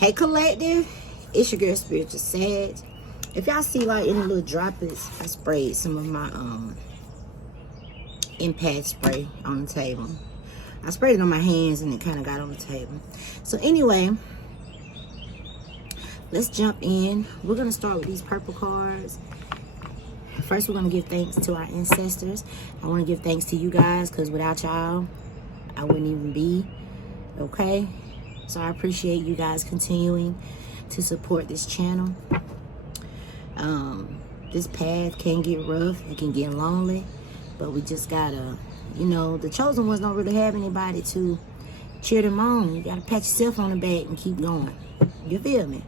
Hey collective, it's your girl Spiritual Sag. If y'all see like any little droplets, I sprayed some of my empath spray on the table. I sprayed it on my hands and it kind of got on the table. So anyway, let's jump in. We're gonna start with these purple cards. First, we're gonna give thanks to our ancestors. I want to give thanks to you guys because without y'all, I wouldn't even be. Okay, so I appreciate you guys continuing to support this channel. This path can get rough, it can get lonely, but we just gotta, you know, the chosen ones don't really have anybody to cheer them on. You gotta pat yourself on the back and keep going. You feel me?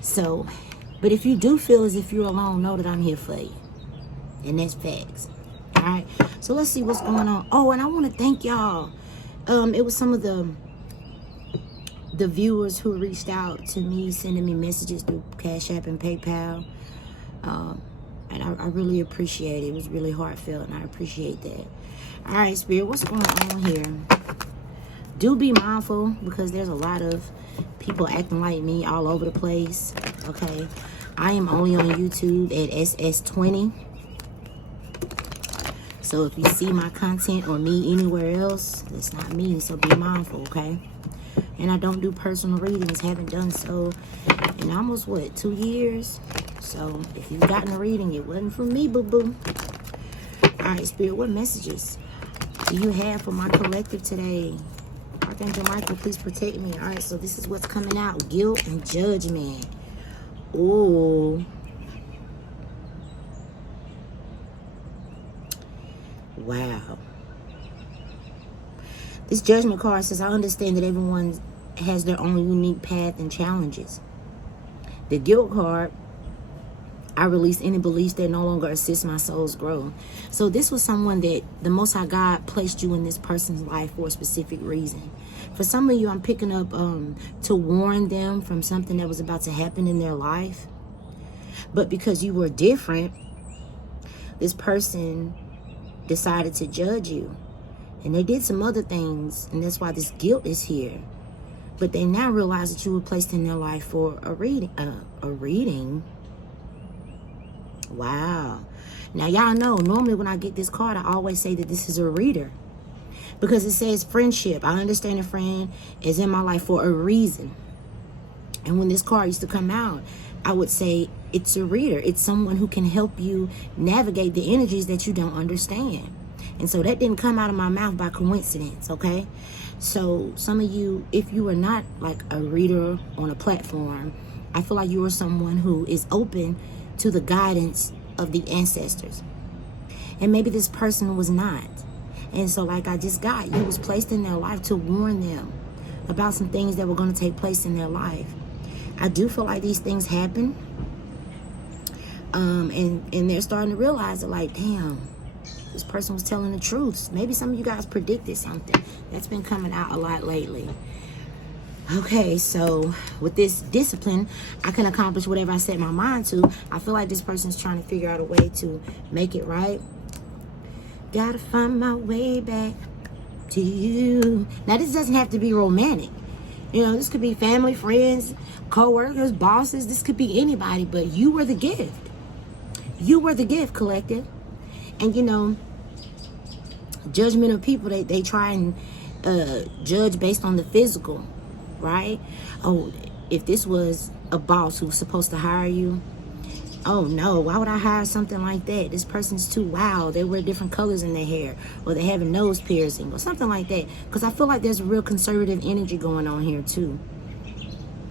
So, but if you do feel as if you're alone, know that I'm here for you, and that's facts. All right, so let's see what's going on. Oh, and I want to thank y'all. It was some of the viewers who reached out to me, sending me messages through Cash App and PayPal. And I really appreciate it. It was really heartfelt, and I appreciate that. All right, Spirit, what's going on here? Do be mindful, because there's a lot of people acting like me all over the place. Okay, I am only on YouTube at SS20. So if you see my content or me anywhere else, that's not me. So be mindful, okay? And I don't do personal readings. Haven't done so in almost, what, 2 years? So if you've gotten a reading, it wasn't from me, boo-boo. All right, Spirit, what messages do you have for my collective today? Archangel Michael, please protect me. All right, so this is what's coming out. Guilt and judgment. Ooh. Wow. This judgment card says, I understand that everyone has their own unique path and challenges. The guilt card, I release any beliefs that no longer assist my soul's growth. So this was someone that the Most High God placed you in this person's life for a specific reason. For some of you, I'm picking up to warn them from something that was about to happen in their life. But because you were different, this person decided to judge you. And they did some other things, and that's why this guilt is here. But they now realize that you were placed in their life for a reading. Wow. Now, y'all know, normally when I get this card, I always say that this is a reader. Because it says friendship. I understand a friend is in my life for a reason. And when this card used to come out, I would say it's a reader. It's someone who can help you navigate the energies that you don't understand. And so that didn't come out of my mouth by coincidence, okay? So some of you, if you are not like a reader on a platform, I feel like you are someone who is open to the guidance of the ancestors. And maybe this person was not. And so like I just got, you was placed in their life to warn them about some things that were going to take place in their life. I do feel like these things happen. And they're starting to realize that, like, damn, this person was telling the truth. Maybe some of you guys predicted something. That's been coming out a lot lately. Okay, so with this discipline, I can accomplish whatever I set my mind to. I feel like this person's trying to figure out a way to make it right. Gotta find my way back to you. Now, this doesn't have to be romantic. You know, this could be family, friends, co-workers, bosses. This could be anybody, but you were the gift. You were the gift, collective. And, you know, judgmental people, they try and judge based on the physical, right? Oh, if this was a boss who's supposed to hire you, oh no, why would I hire something like that? This person's too wild. They wear different colors in their hair, or they have a nose piercing, or something like that. Because I feel like there's a real conservative energy going on here too.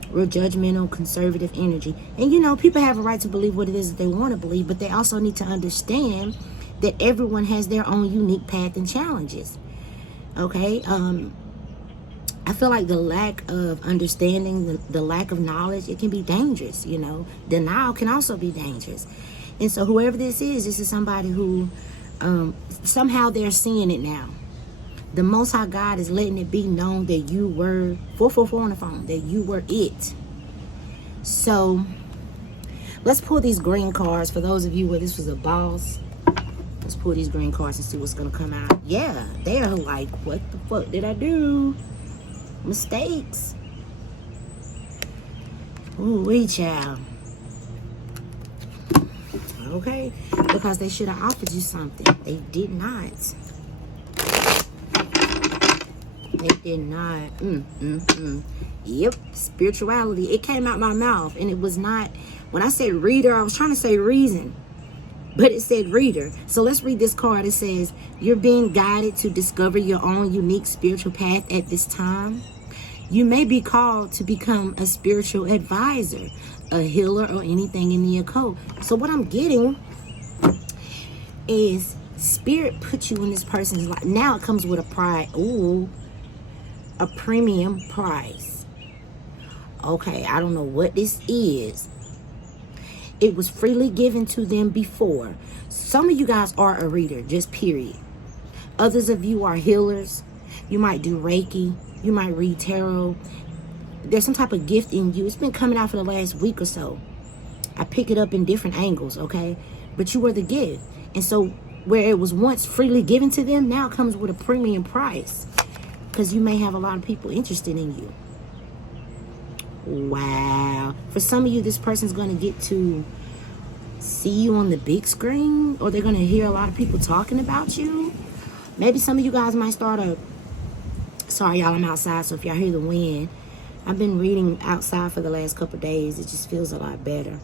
Real judgmental, conservative energy. And you know, people have a right to believe what it is that they want to believe, but they also need to understand that everyone has their own unique path and challenges. Okay? I feel like the lack of understanding, the lack of knowledge, it can be dangerous, you know. Denial can also be dangerous. And so whoever this is somebody who somehow they're seeing it now. The Most High God is letting it be known that you were, 444 on the phone, that you were it. So let's pull these green cards for those of you where this was a boss. Let's pull these green cards and see what's going to come out. Yeah, they're like, what the fuck did I do? Mistakes. Ooh, wee, child. Okay, because they should have offered you something. They did not. They did not. Yep, spirituality. It came out my mouth, and it was not. When I said reader, I was trying to say reason, but it said reader. So let's read this card. It says, you're being guided to discover your own unique spiritual path at this time. You may be called to become a spiritual advisor, a healer, or anything in the occult. So what I'm getting is spirit put you in this person's life. Now it comes with a price. Ooh, a premium price. Okay, I don't know what this is. It was freely given to them before. Some of you guys are a reader, just period. Others of you are healers. You might do Reiki. You might read tarot. There's some type of gift in you. It's been coming out for the last week or so. I pick it up in different angles, okay? But you were the gift. And so where it was once freely given to them, now it comes with a premium price. Because you may have a lot of people interested in you. Wow. For some of you, this person's going to get to see you on the big screen. Or they're going to hear a lot of people talking about you. Maybe some of you guys might start a... Sorry, y'all, I'm outside, so if y'all hear the wind, I've been reading outside for the last couple of days. It just feels a lot better.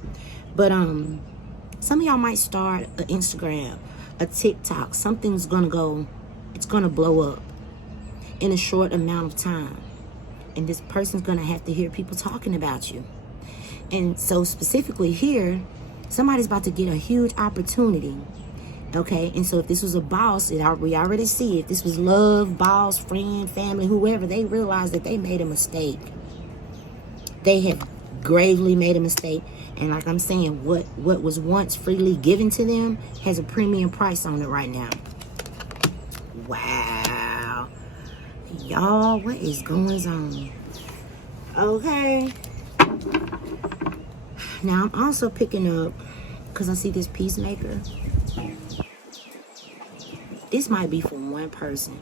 But some of y'all might start an Instagram, a TikTok. Something's gonna go, it's gonna blow up in a short amount of time. And this person's gonna have to hear people talking about you. And so specifically here, somebody's about to get a huge opportunity. Okay, and so if this was a boss, we already see if this was love, boss, friend, family, whoever, they realize that they made a mistake. They have gravely made a mistake. And like I'm saying, what was once freely given to them has a premium price on it right now. Wow. Y'all, what is going on? Okay. Now I'm also picking up, because I see this peacemaker. This might be from one person.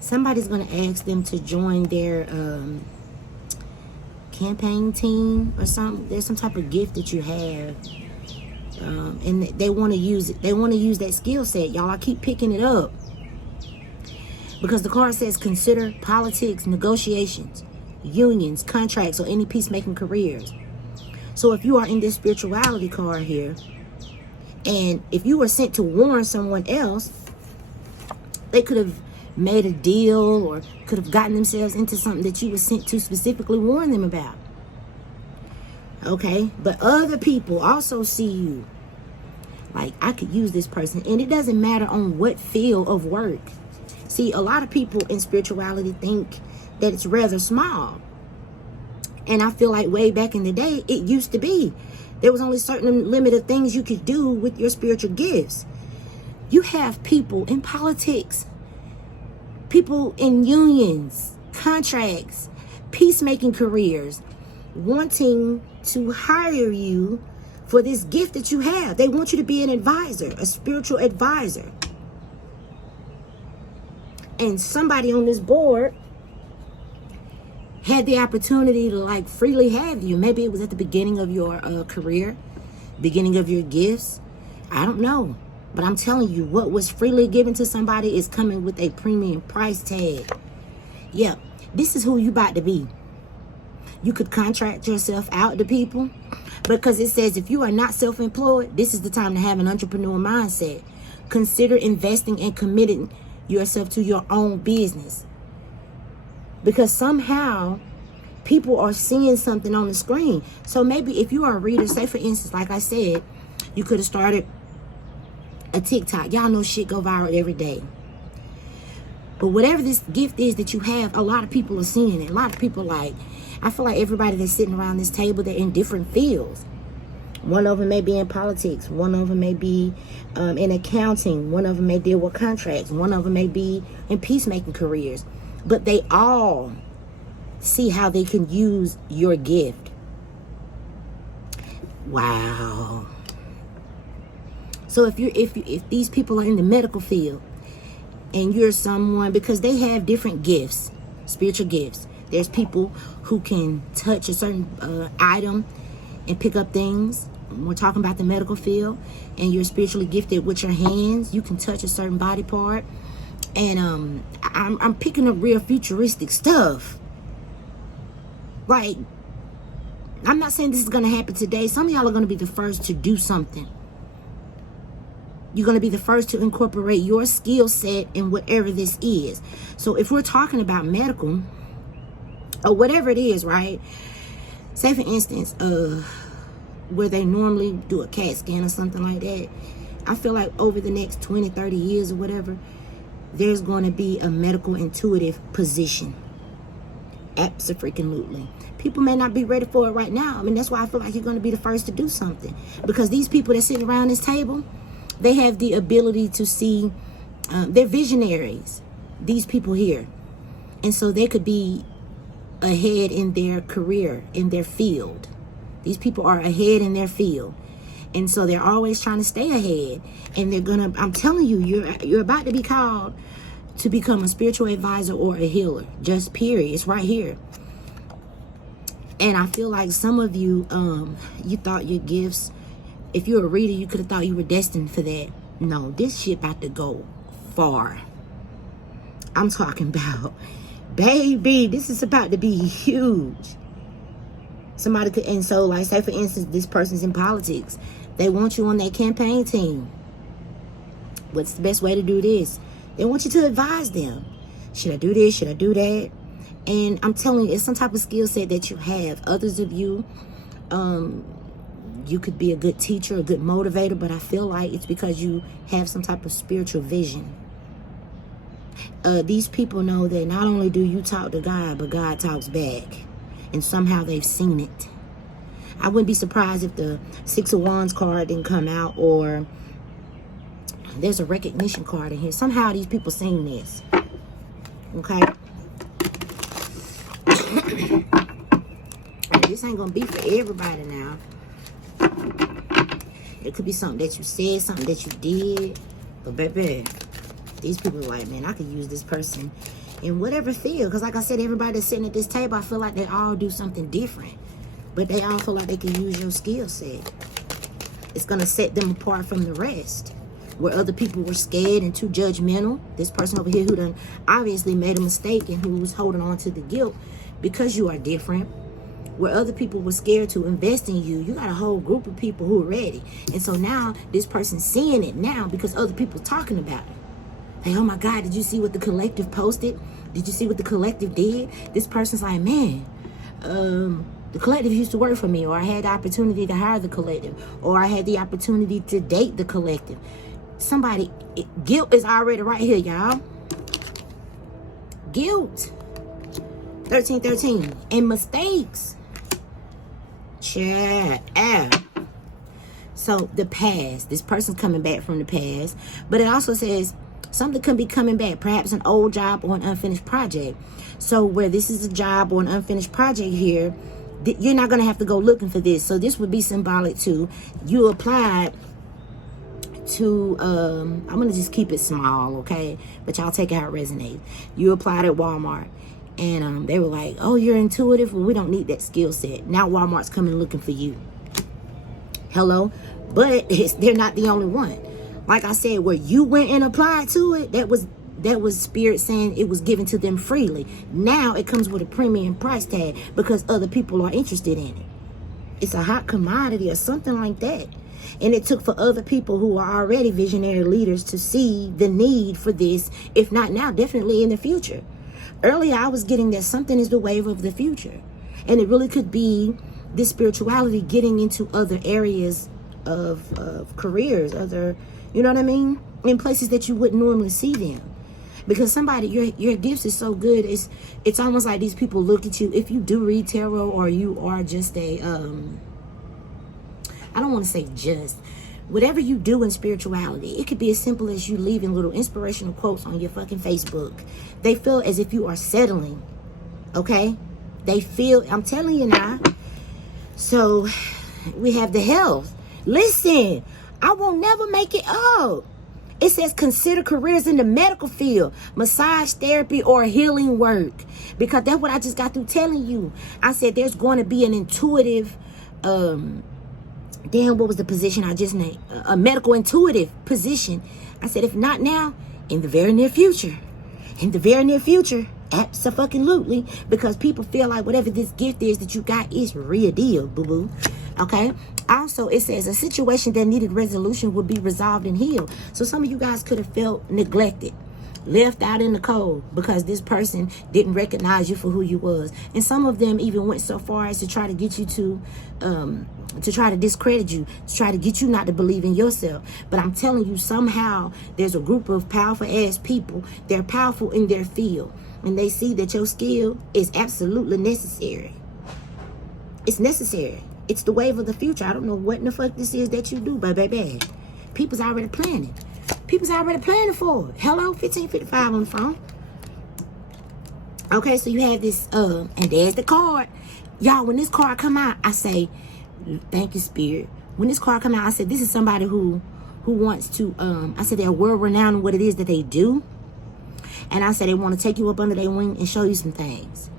Somebody's going to ask them to join their campaign team or something. There's some type of gift that you have. And they want to use it. They want to use that skill set. Y'all, I keep picking it up. Because the card says consider politics, negotiations, unions, contracts, or any peacemaking careers. So if you are in this spirituality card here, and if you were sent to warn someone else, they could have made a deal or could have gotten themselves into something that you were sent to specifically warn them about. Okay? But other people also see you. Like, I could use this person. And it doesn't matter on what field of work. See, a lot of people in spirituality think that it's rather small. And I feel like way back in the day, it used to be. There was only certain limited things you could do with your spiritual gifts. You have people in politics, people in unions, contracts, peacemaking careers, wanting to hire you for this gift that you have. They want you to be an advisor, a spiritual advisor. And somebody on this board had the opportunity to like freely have you. Maybe it was at the beginning of your career, beginning of your gifts. I don't know. But I'm telling you, what was freely given to somebody is coming with a premium price tag. Yeah, this is who you about to be. You could contract yourself out to people because it says if you are not self-employed, this is the time to have an entrepreneur mindset. Consider investing and committing yourself to your own business. Because somehow people are seeing something on the screen. So maybe if you are a reader, say for instance, like I said, you could have started a TikTok. Y'all know shit go viral every day. But whatever this gift is that you have, a lot of people are seeing it. A lot of people I feel like everybody that's sitting around this table, they're in different fields. One of them may be in politics. One of them may be in accounting. One of them may deal with contracts. One of them may be in peacemaking careers. But they all see how they can use your gift. Wow. So if these people are in the medical field and you're someone, because they have different gifts, spiritual gifts. There's people who can touch a certain item and pick up things. We're talking about the medical field, and you're spiritually gifted with your hands. You can touch a certain body part. And I'm picking up real futuristic stuff. Like, I'm not saying this is going to happen today. Some of y'all are going to be the first to do something. You're going to be the first to incorporate your skill set in whatever this is. So if we're talking about medical or whatever it is, right? Say for instance, where they normally do a CAT scan or something like that. I feel like over the next 20, 30 years or whatever, there's going to be a medical intuitive position. Abso-freaking-lutely. People may not be ready for it right now. I mean, that's why I feel like you're going to be the first to do something. Because these people that sit around this table, they have the ability to see, they're visionaries, these people here. And so they could be ahead in their career, in their field. These people are ahead in their field. And so they're always trying to stay ahead. And they're going to, I'm telling you, you're about to be called to become a spiritual advisor or a healer. Just period. It's right here. And I feel like some of you, you thought your gifts, if you're a reader, you could have thought you were destined for that. No, this shit about to go far. I'm talking about, baby, this is about to be huge. Somebody could, and so like, say for instance, this person's in politics. They want you on their campaign team. What's the best way to do this? They want you to advise them. Should I do this? Should I do that? And I'm telling you, it's some type of skill set that you have. Others of you, you could be a good teacher, a good motivator, but I feel like it's because you have some type of spiritual vision. These people know that not only do you talk to God, but God talks back. And somehow they've seen it. I wouldn't be surprised if the Six of Wands card didn't come out, or there's a recognition card in here. Somehow these people seen this. Okay? This ain't gonna be for everybody now. It could be something that you said, something that you did. But baby, these people are like, man, I could use this person in whatever field. Because like I said, everybody that's sitting at this table, I feel like they all do something different. But they all feel like they can use your skill set. It's going to set them apart from the rest. Where other people were scared and too judgmental. This person over here who done obviously made a mistake and who was holding on to the guilt because you are different. Where other people were scared to invest in you, you got a whole group of people who are ready. And so now this person's seeing it now because other people are talking about it. Like, oh my God, did you see what the collective posted? Did you see what the collective did? This person's like, man, the collective used to work for me, or I had the opportunity to hire the collective, or I had the opportunity to date the collective. Guilt is already right here, y'all. Guilt. 1313. And mistakes. So the past. This person's coming back from the past. But it also says something could be coming back. Perhaps an old job or an unfinished project. So where this is a job or an unfinished project here, you're not going to have to go looking for this. So this would be symbolic to you applied to, I'm going to just keep it small, okay? But y'all take it how it resonates. You applied at Walmart. And they were like, oh, you're intuitive? Well, we don't need that skill set. Now Walmart's coming looking for you. Hello? But they're not the only one. Like I said, where you went and applied to it, that was spirit saying it was given to them freely. Now it comes with a premium price tag because other people are interested in it. It's a hot commodity or something like that. And it took for other people who are already visionary leaders to see the need for this, if not now, definitely in the future. Earlier, I was getting that something is the wave of the future. And it really could be this spirituality getting into other areas of careers, other, you know what I mean? In places that you wouldn't normally see them. Because somebody, your gifts is so good, it's almost like these people look at you. If you do read tarot, or you are just a, I don't want to say just, whatever you do in spirituality, it could be as simple as you leaving little inspirational quotes on your fucking Facebook. They feel as if you are settling, okay? They feel, I'm telling you now. So we have the health. Listen, I won't never make it up. It says consider careers in the medical field, massage therapy, or healing work. Because that's what I just got through telling you. I said there's going to be an intuitive, what was the position I just named? A medical intuitive position. I said, if not now, in the very near future. In the very near future, absolutely. Because people feel like whatever this gift is that you got is real deal, boo-boo. Okay? Also, it says a situation that needed resolution would be resolved and healed. So some of you guys could have felt neglected, left out in the cold because this person didn't recognize you for who you was. And some of them even went so far as to try to get you to try to discredit you, to try to get you not to believe in yourself. But I'm telling you, somehow there's a group of powerful ass people. They're powerful in their field, and they see that your skill is absolutely necessary. It's necessary. It's the wave of the future. I don't know what in the fuck this is that you do, but baby, people's already planning. People's already planning for it. Hello, 1555 on the phone. Okay, so you have this, and there's the card. Y'all, when this card come out, I say, thank you, Spirit. When this card come out, I said, this is somebody who wants to, I said they're world-renowned in what it is that they do. And I said they want to take you up under their wing and show you some things.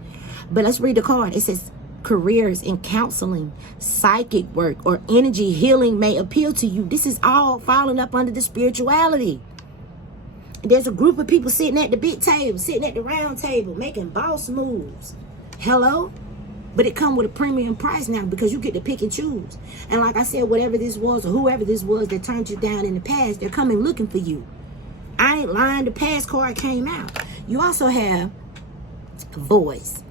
But let's read the card. It says, careers in counseling, psychic work, or energy healing may appeal to you. This is all falling up under the spirituality. There's a group of people sitting at the big table, sitting at the round table, making boss moves. Hello? But it come with a premium price now because you get to pick and choose. And like I said, whatever this was or whoever this was that turned you down in the past, they're coming looking for you. I ain't lying. The past card came out. You also have voice.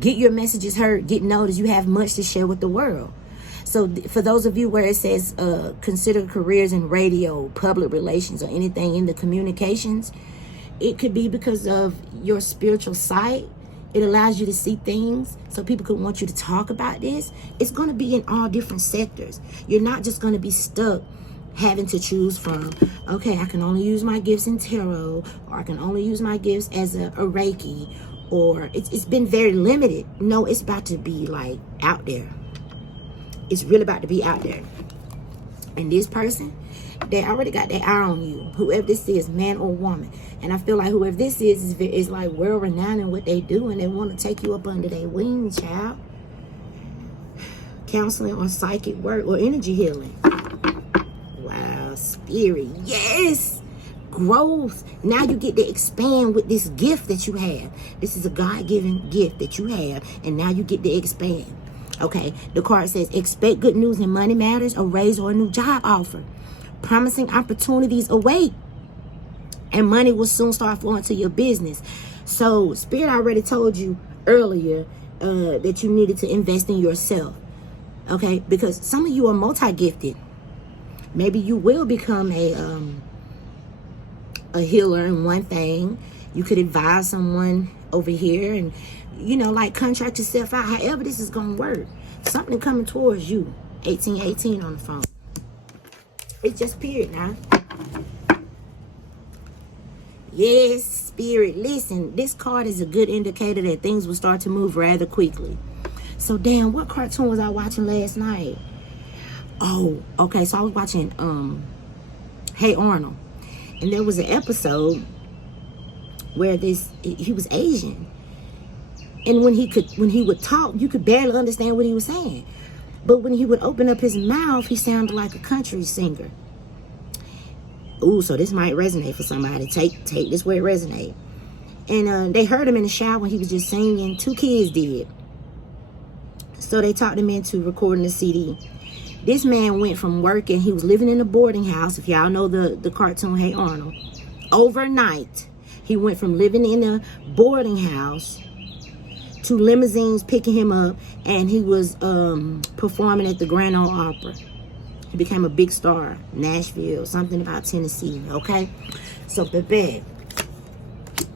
Get your messages heard, get noticed. You have much to share with the world. So for those of you where it says consider careers in radio, public relations, or anything in the communications, it could be because of your spiritual sight. It allows you to see things so people could want you to talk about this. It's going to be in all different sectors. You're not just going to be stuck having to choose from, okay, I can only use my gifts in tarot, or I can only use my gifts as a Reiki, or it's been very limited. No, it's about to be like out there. It's really about to be out there. And this person, they already got their eye on you. Whoever this is, man or woman. And I feel like whoever this is like world-renowned in what they do, and they want to take you up under their wing, child. Counseling or psychic work or energy healing. Wow, Spirit. Yes! Growth. Now you get to expand with this gift that you have. This is a God-given gift that you have, and now you get to expand. Okay, the card says, expect good news in money matters, a raise, or a new job offer. Promising opportunities await, and money will soon start flowing to your business. So, Spirit already told you earlier that you needed to invest in yourself. Okay, because some of you are multi-gifted. Maybe you will become a healer in one thing. You could advise someone over here and, you know, like contract yourself out. However this is going to work. Something coming towards you. 1818 on the phone. It's just period now. Yes, Spirit. Listen, this card is a good indicator that things will start to move rather quickly. So, damn, what cartoon was I watching last night? Oh, okay. So I was watching Hey Arnold. And there was an episode where he was Asian. And when he would talk, you could barely understand what he was saying. But when he would open up his mouth, he sounded like a country singer. Ooh, so this might resonate for somebody. Take this where it resonates. And they heard him in the shower when he was just singing. 2 kids did. So they talked him into recording the CD. This man went from working, he was living in a boarding house, if y'all know the cartoon Hey Arnold. Overnight, he went from living in a boarding house to limousines picking him up, and he was performing at the Grand Ole Opera. He became a big star. Nashville, something about Tennessee, okay? So, baby,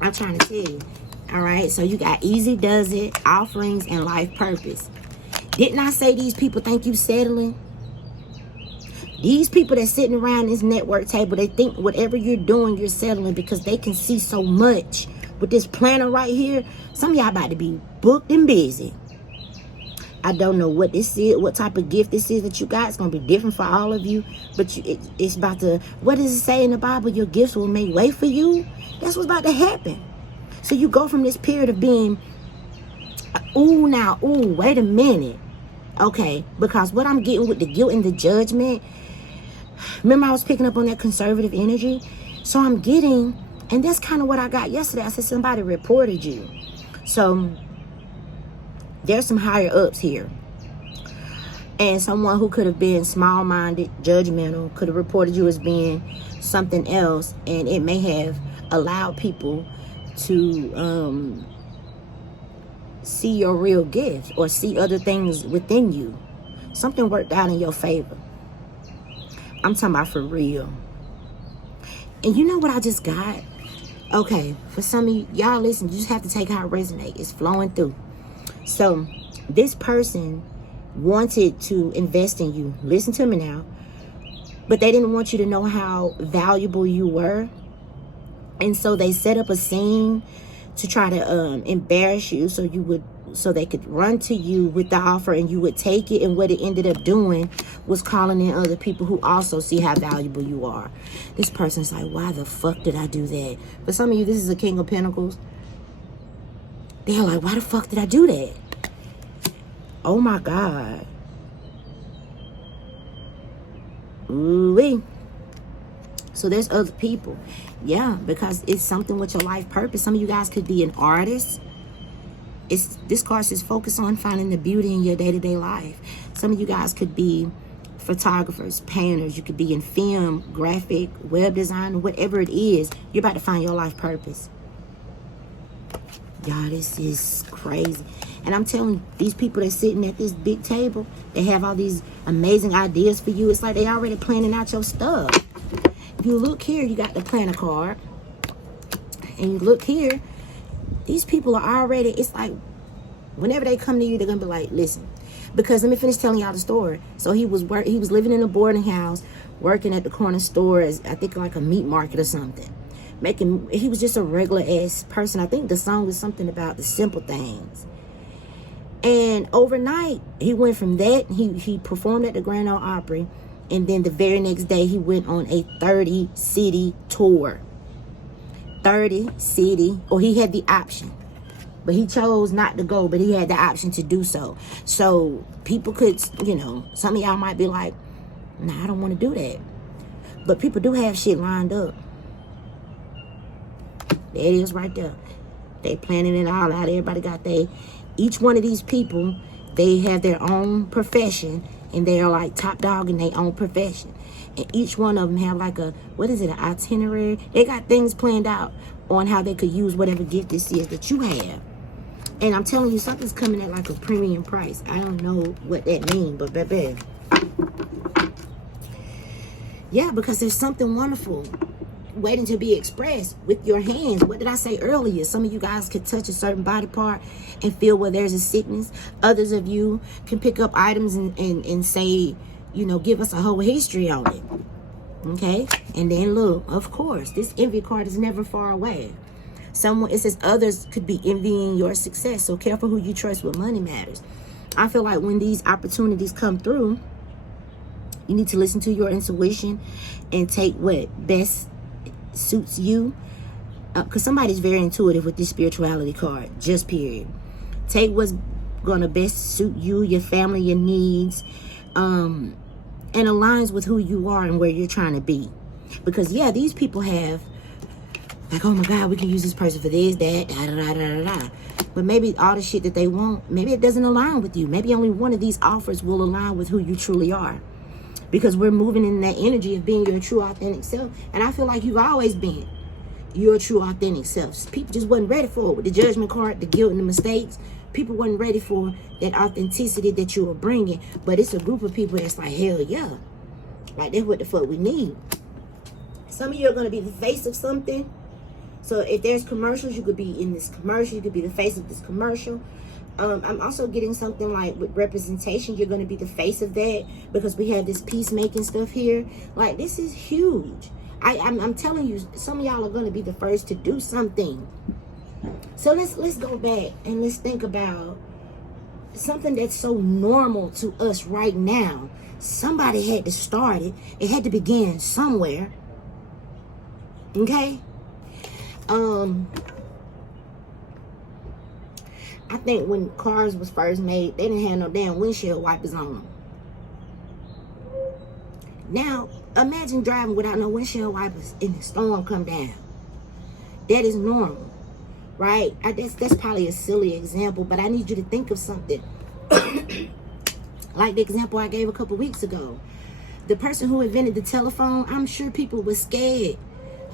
I'm trying to tell you. All right, so you got easy does it, offerings, and life purpose. Didn't I say these people think you settling? These people that's sitting around this network table, they think whatever you're doing, you're settling because they can see so much. With this planner right here, some of y'all about to be booked and busy. I don't know what this is, what type of gift this is that you got. It's going to be different for all of you. But it's about to, what does it say in the Bible? Your gifts will make way for you. That's what's about to happen. So you go from this period of being, wait a minute. Okay, because what I'm getting with the guilt and the judgment, remember I was picking up on that conservative energy? So I'm getting, and that's kind of what I got yesterday. I said somebody reported you. So there's some higher ups here. And someone who could have been small-minded, judgmental, could have reported you as being something else. And it may have allowed people to see your real gift or see other things within you. Something worked out in your favor. I'm talking about for real. And you know what I just got? Okay, for some of y'all listen, you just have to take how it resonates. It's flowing through. So this person wanted to invest in you. Listen to me now. But they didn't want you to know how valuable you were. And so they set up a scene to try to embarrass you so they could run to you with the offer and you would take it. And what it ended up doing was calling in other people who also see how valuable you are. This person's like, why the fuck did I do that? For some of you, this is a King of Pentacles. They're like, why the fuck did I do that? Oh my God. Ooh-wee. So there's other people. Yeah, because it's something with your life purpose. Some of you guys could be an artist. This card says focus on finding the beauty in your day-to-day life. Some of you guys could be photographers, painters. You could be in film, graphic, web design, whatever it is. You're about to find your life purpose. Y'all, this is crazy. And I'm telling you, these people that's sitting at this big table, they have all these amazing ideas for you. It's like they already planning out your stuff. If you look here, you got the planner card. And you look here, these people are already, it's like, whenever they come to you, they're going to be like, listen. Because let me finish telling y'all the story. So he was living in a boarding house, working at the corner store as, I think, like a meat market or something. He was just a regular ass person. I think the song was something about the simple things. And overnight, he went from that. He performed at the Grand Ole Opry. And then the very next day, he went on a 30-city tour. 30-city. Or he had the option. But he chose not to go. But he had the option to do so. So people could, some of y'all might be like, nah, I don't want to do that. But people do have shit lined up. There it is right there. They planning it all out. Everybody got each one of these people, they have their own profession. And they are like top dog in their own profession. And each one of them have like an itinerary. They got things planned out on how they could use whatever gift this is that you have. And I'm telling you, something's coming at like a premium price. I don't know what that means, but baby. Yeah, because there's something wonderful waiting to be expressed with your hands. What did I say earlier? Some of you guys could touch a certain body part and feel where there's a sickness. Others of you can pick up items and say, give us a whole history on it. Okay? And then look, of course, this envy card is never far away. It says others could be envying your success. So careful who you trust with money matters. I feel like when these opportunities come through, you need to listen to your intuition and take what best suits you, because somebody's very intuitive with this spirituality card, just period. Take what's gonna best suit you, your family, your needs, and aligns with who you are and where you're trying to be. Because yeah, these people have like, oh my God, we can use this person for this, that, da da da da da. But maybe all the shit that they want, maybe it doesn't align with you. Maybe only one of these offers will align with who you truly are. Because we're moving in that energy of being your true, authentic self. And I feel like you've always been your true, authentic self. People just wasn't ready for it. With the judgment card, the guilt and the mistakes, people wasn't ready for that authenticity that you were bringing. But it's a group of people that's like, hell yeah. Like, that's what the fuck we need. Some of you are going to be the face of something. So if there's commercials, you could be in this commercial. You could be the face of this commercial. I'm also getting something like with representation. You're going to be the face of that because we have this peacemaking stuff here. Like, this is huge. I'm telling you, some of y'all are going to be the first to do something. So let's go back and let's think about something that's so normal to us right now, somebody had to start it. It had to begin somewhere. Okay? I think when cars was first made, they didn't have no damn windshield wipers on them. Now, imagine driving without no windshield wipers and the storm come down. That is normal, right? That's probably a silly example, but I need you to think of something. Like the example I gave a couple weeks ago. The person who invented the telephone, I'm sure people were scared.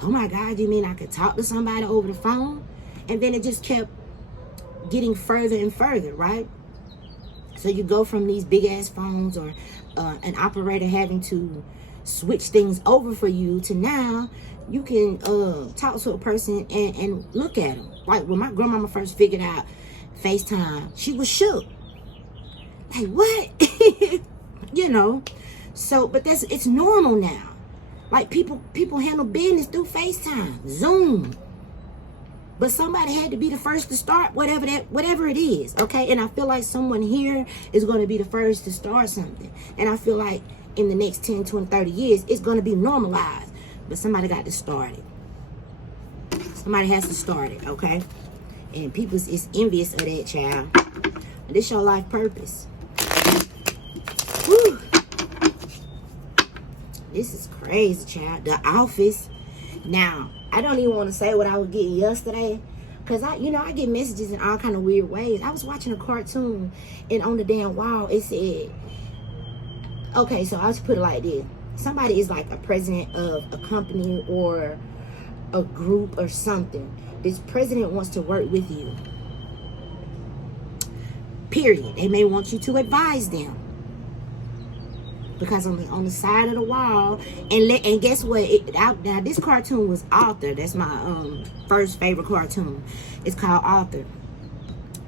Oh my God, you mean I could talk to somebody over the phone? And then it just kept getting further and further, right? So you go from these big ass phones or an operator having to switch things over for you to now you can talk to a person and look at them. Like when my grandmama first figured out FaceTime, she was shook. Like, what? You know? So, but it's normal now. Like people handle business through FaceTime, Zoom. But somebody had to be the first to start whatever it is, okay? And I feel like someone here is going to be the first to start something. And I feel like in the next 10, 20, 30 years, it's going to be normalized. But somebody got to start it. Somebody has to start it, okay? And people is envious of that, child. This your life purpose. Whew. This is crazy, child. The Office. Now, I don't even want to say what I was getting yesterday, because I get messages in all kind of weird ways. I was watching a cartoon, and on the damn wall it said, okay, so I'll just put it like this. Somebody is like a president of a company or a group or something. This president wants to work with you. Period. They may want you to advise them. Because on the side of the wall, and guess what? Now this cartoon was Author. That's my first favorite cartoon. It's called Author.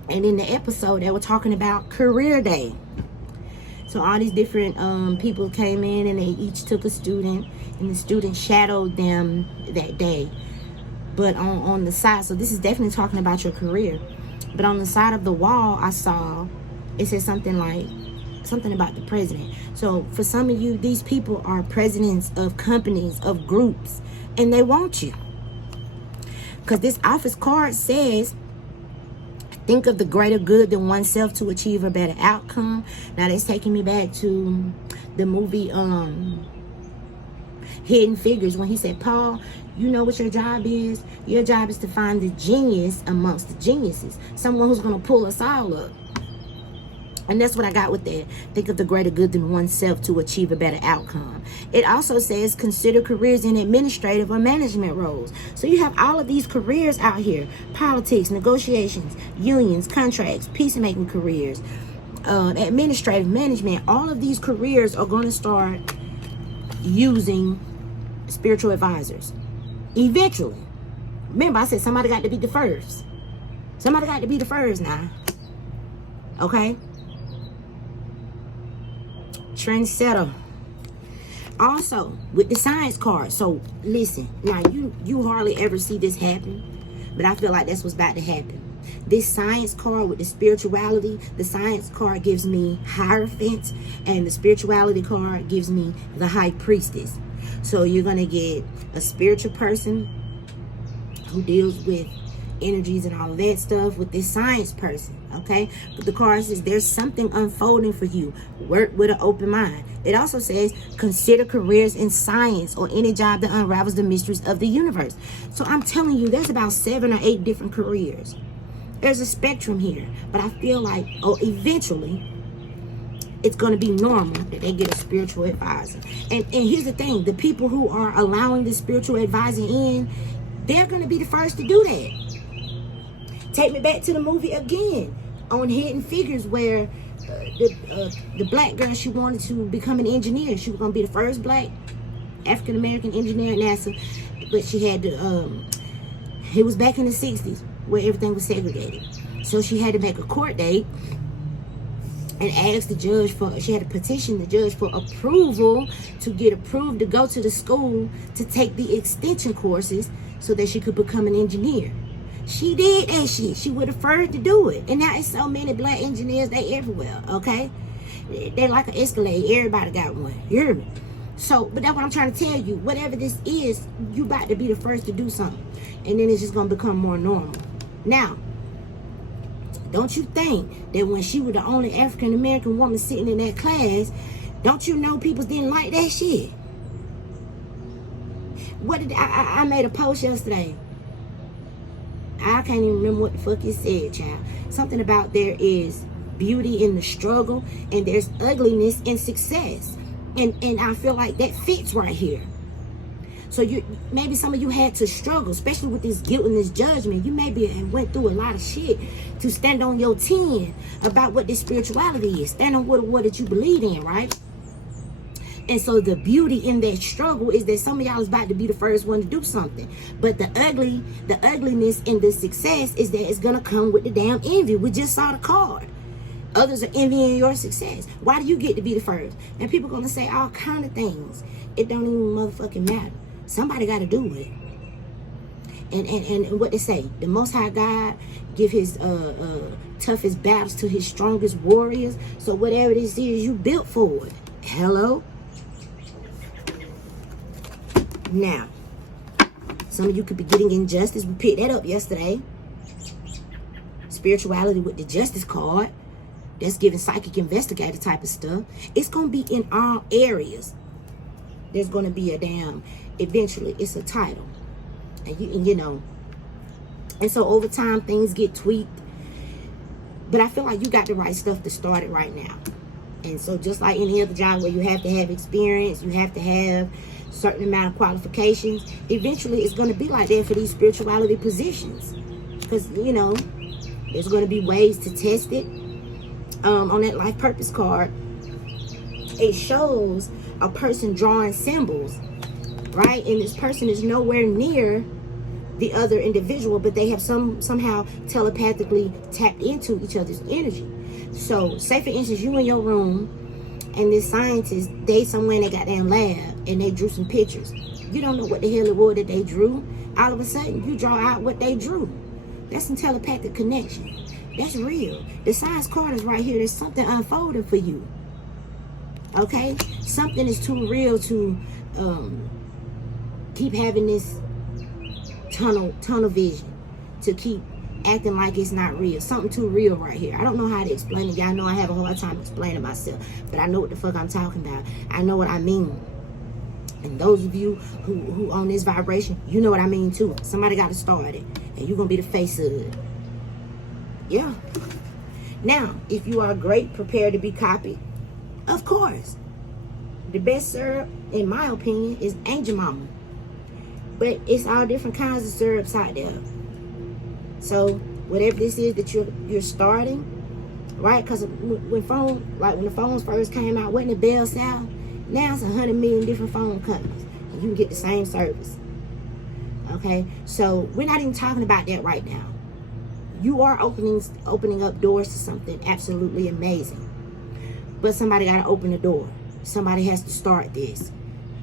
And in the episode, they were talking about career day. So all these different people came in, and they each took a student, and the student shadowed them that day. But on the side, so this is definitely talking about your career. But on the side of the wall, I saw it said something about the president. So for some of you, these people are presidents of companies, of groups, and they want you. Because this office card says, think of the greater good than oneself to achieve a better outcome. Now that's taking me back to the movie Hidden Figures, when he said, Paul, you know what your job is? Your job is to find the genius amongst the geniuses. Someone who's going to pull us all up. And that's what I got with that. Think of the greater good than oneself to achieve a better outcome. It also says consider careers in administrative or management roles. So you have all of these careers out here. Politics, negotiations, unions, contracts, peacemaking careers, administrative management. All of these careers are going to start using spiritual advisors. Eventually. Remember, I said somebody got to be the first. Somebody got to be the first now. Okay? Trendsetter. Also with the science card. So listen, now you hardly ever see this happen, but I feel like that's what's about to happen. This science card with the spirituality, the science card gives me Hierophant, and the spirituality card gives me the High Priestess. So you're gonna get a spiritual person who deals with energies and all of that stuff with this science person, okay? But the card says there's something unfolding for you. Work with an open mind. It also says consider careers in science or any job that unravels the mysteries of the universe. So I'm telling you, there's about 7 or 8 different careers. There's a spectrum here, but I feel like eventually it's going to be normal that they get a spiritual advisor. And here's the thing, the people who are allowing the spiritual advisor in, they're going to be the first to do that. Take me back to the movie again on Hidden Figures, where the black girl, she wanted to become an engineer. She was going to be the first black African-American engineer at NASA, but she had to, it was back in the 60s where everything was segregated. So she had to make a court date and ask the judge she had to petition the judge for approval to get approved to go to the school to take the extension courses so that she could become an engineer. She did that shit. She was the first to do it. And now it's so many black engineers, they everywhere, okay? They're like an Escalade. Everybody got one. You hear me? So, but that's what I'm trying to tell you. Whatever this is, you about to be the first to do something. And then it's just going to become more normal. Now, don't you think that when she was the only African-American woman sitting in that class, don't you know people didn't like that shit? What did I made a post yesterday. I can't even remember what the fuck it said, child. Something about there is beauty in the struggle and there's ugliness in success. And I feel like that fits right here. So maybe some of you had to struggle, especially with this guilt and this judgment. You maybe went through a lot of shit to stand on your 10 about what this spirituality is. Stand on what that you believe in, right? And so the beauty in that struggle is that some of y'all is about to be the first one to do something. But the ugliness in the success is that it's gonna come with the damn envy. We just saw the card. Others are envying your success. Why do you get to be the first? And people gonna say all kind of things. It don't even motherfucking matter. Somebody gotta do it. And what they say, the Most High God give his toughest battles to his strongest warriors. So whatever this is, you built for it. Hello? Now, some of you could be getting injustice. We picked that up yesterday. Spirituality with the justice card. That's giving psychic investigator type of stuff. It's going to be in all areas. There's going to be a damn, eventually, it's a title. And you know. And so over time, things get tweaked. But I feel like you got the right stuff to start it right now. And so just like any other job where you have to have experience, you have to have certain amount of qualifications, eventually it's going to be like that for these spirituality positions. Because, you know, there's going to be ways to test it. On that life purpose card, it shows a person drawing symbols, right? And this person is nowhere near the other individual, but they have somehow telepathically tapped into each other's energy. So, say for instance, you in your room, and this scientist, they somewhere in their goddamn lab, and they drew some pictures. You don't know what the hell it was that they drew. All of a sudden, you draw out what they drew. That's some telepathic connection. That's real. The science card is right here. There's something unfolding for you. Okay? Something is too real to keep having this tunnel vision. To keep acting like it's not real. Something too real right here. I don't know how to explain it. Y'all know I have a hard time explaining myself. But I know what the fuck I'm talking about. I know what I mean. And those of you who on this vibration, you know what I mean too. Somebody got to start it. And you're going to be the face of it. Yeah. Now, if you are great, prepared to be copied, of course. The best syrup, in my opinion, is Angel Mama. But it's all different kinds of syrups out there. So, whatever this is that you're starting, right? Because when the phones first came out, wasn't the bell sound? Now it's 100 million different phone companies. And you can get the same service. Okay? So, we're not even talking about that right now. You are opening up doors to something absolutely amazing. But somebody got to open the door. Somebody has to start this.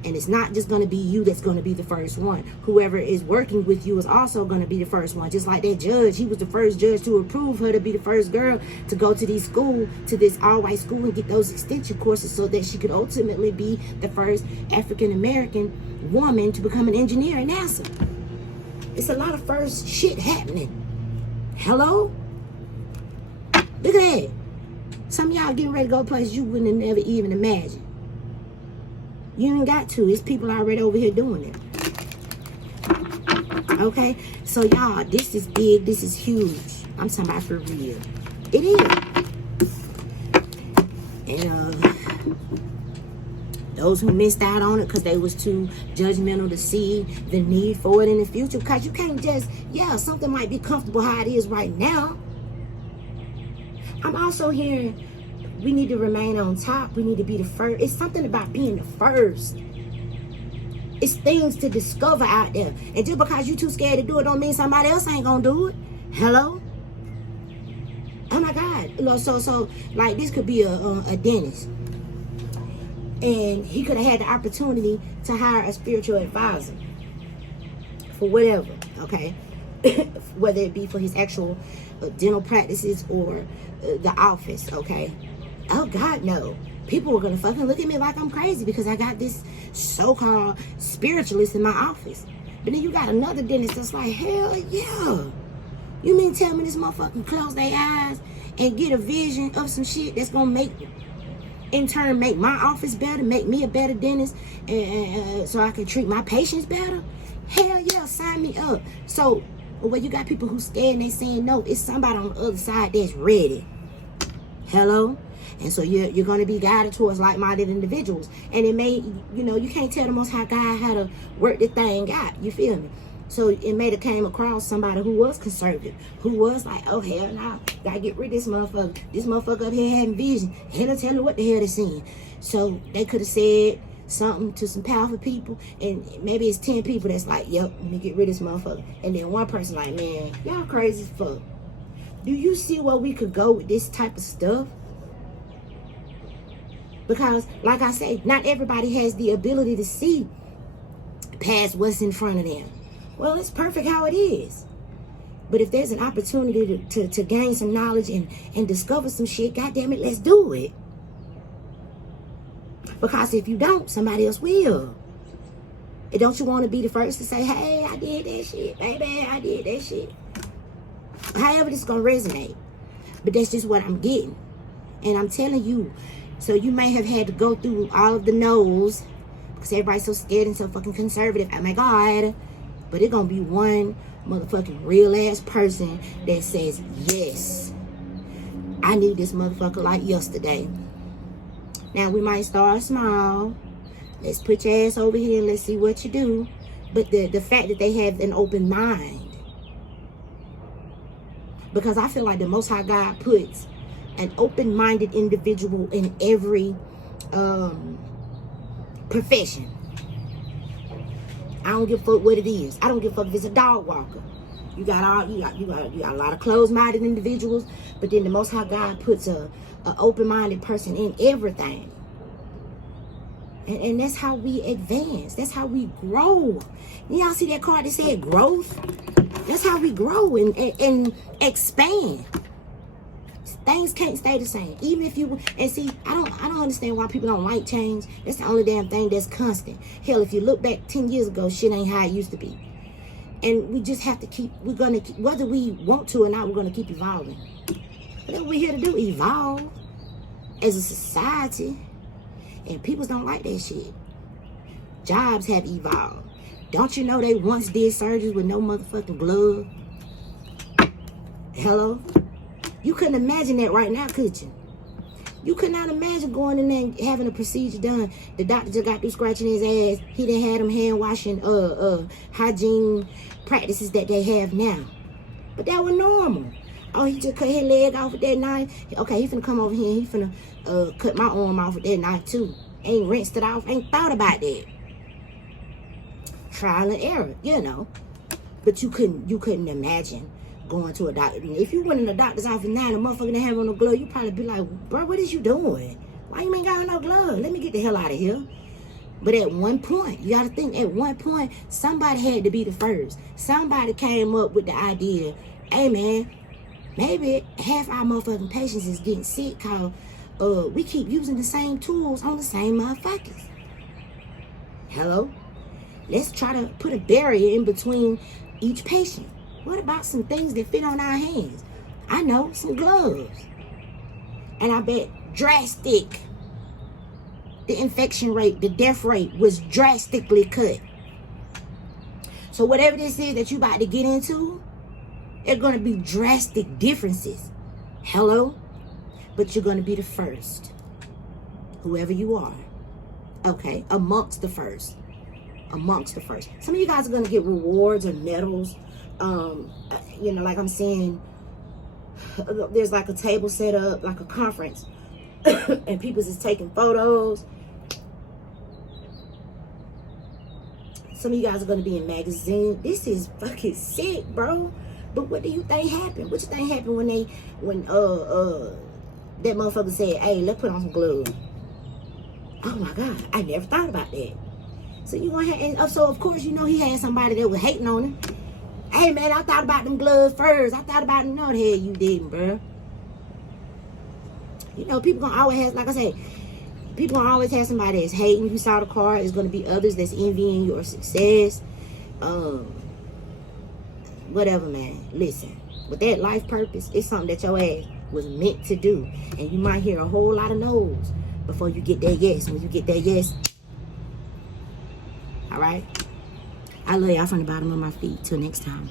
And it's not just going to be you that's going to be the first one. Whoever is working with you is also going to be the first one. Just like that judge. He was the first judge to approve her to be the first girl to go to this all-white school and get those extension courses so that she could ultimately be the first African-American woman to become an engineer at NASA. It's a lot of first shit happening. Hello? Look at that. Some of y'all getting ready to go places you wouldn't have never even imagined. You ain't got to. It's people already over here doing it. Okay? So, y'all, this is big. This is huge. I'm talking about for real. It is. And, those who missed out on it because they was too judgmental to see the need for it in the future. Because you can't just, something might be comfortable how it is right now. I'm also hearing we need to remain on top. We need to be the first. It's something about being the first. It's things to discover out there. And just because you too scared to do it don't mean somebody else ain't going to do it. Hello? Oh, my God. So like, this could be a dentist. And he could have had the opportunity to hire a spiritual advisor for whatever, okay? whether it be for his actual dental practices or the office, okay? Oh, God, no. People were going to fucking look at me like I'm crazy because I got this so-called spiritualist in my office. But then you got another dentist that's like, hell yeah. You mean tell me this motherfucker close their eyes and get a vision of some shit that's going to make, in turn, make my office better, make me a better dentist, and so I can treat my patients better? Hell yeah, sign me up. So, well, you got people who scared and they saying no. It's somebody on the other side that's ready. Hello? And so you're going to be guided towards like-minded individuals. And it may, you can't tell the Most High God how to work the thing out. You feel me? So it may have came across somebody who was conservative, who was like, oh, hell no, gotta get rid of this motherfucker. This motherfucker up here having vision. He'll tell you what the hell they're seeing. So they could have said something to some powerful people, and maybe it's 10 people that's like, yep, let me get rid of this motherfucker. And then one person like, man, y'all crazy as fuck. Do you see where we could go with this type of stuff? Because, like I say, not everybody has the ability to see past what's in front of them. Well, it's perfect how it is. But if there's an opportunity to gain some knowledge and discover some shit, goddamn it, let's do it. Because if you don't, somebody else will. And don't you want to be the first to say, hey, I did that shit, baby, I did that shit. However, this is going to resonate. But that's just what I'm getting. And I'm telling you, so you may have had to go through all of the no's because everybody's so scared and so fucking conservative. Oh my God. But it's going to be one motherfucking real ass person that says, yes, I need this motherfucker like yesterday. Now, we might start small. Let's put your ass over here and let's see what you do. But the fact that they have an open mind. Because I feel like the Most High God puts an open-minded individual in every profession. I don't give a fuck what it is. I don't give a fuck if it's a dog walker. You got a lot of closed-minded individuals, but then the Most High God puts a open-minded person in everything. And that's how we advance. That's how we grow. Y'all see that card that said growth? That's how we grow and expand. Things can't stay the same. Even if you, and see, I don't understand why people don't like change. That's the only damn thing that's constant. Hell, if you look back 10 years ago, shit ain't how it used to be. And we just have to keep, whether we want to or not, we're going to keep evolving. Whatever we're here to do, evolve as a society. And people don't like that shit. Jobs have evolved. Don't you know they once did surgeries with no motherfucking glove? Hello? You couldn't imagine that right now, could you? You could not imagine going in there and having a procedure done. The doctor just got through scratching his ass. He done had them hand washing hygiene practices that they have now. But that was normal. Oh, he just cut his leg off with that knife. Okay, he finna come over here and he finna cut my arm off with that knife too. Ain't rinsed it off, ain't thought about that. Trial and error, you know. But you couldn't imagine going to a doctor. If you went in the doctor's office now and the motherfucker didn't have on no glove, you probably be like, bro, what is you doing? Why you ain't got on no glove? Let me get the hell out of here. But at one point, you gotta think, at one point, somebody had to be the first. Somebody came up with the idea, hey man, maybe half our motherfucking patients is getting sick because we keep using the same tools on the same motherfuckers. Hello? Let's try to put a barrier in between each patient. What about some things that fit on our hands? I know, some gloves. And I bet drastic. The infection rate, the death rate was drastically cut. So whatever this is that you about to get into, there's going to be drastic differences. Hello? But you're going to be the first. Whoever you are. Okay? Amongst the first. Amongst the first. Some of you guys are going to get rewards or medals. You know, like I'm saying, there's like a table set up, like a conference. And people is taking photos. Some of you guys are going to be in magazines. This is fucking sick, bro. But what do you think happened? What you think happened when that motherfucker said, hey, let's put on some gloves? Oh my God, I never thought about that. So you gonna have, and so of course you know he had somebody that was hating on him. Hey, man, I thought about them gloves first. I thought about them. No, the hell you didn't, bro. You know, people gonna always have, like I say, people gonna always have somebody that's hating you saw the car. It's gonna be others that's envying your success. Whatever, man. Listen, with that life purpose, it's something that your ass was meant to do. And you might hear a whole lot of no's before you get that yes. When you get that yes, all right? I love y'all from the bottom of my feet. Till next time.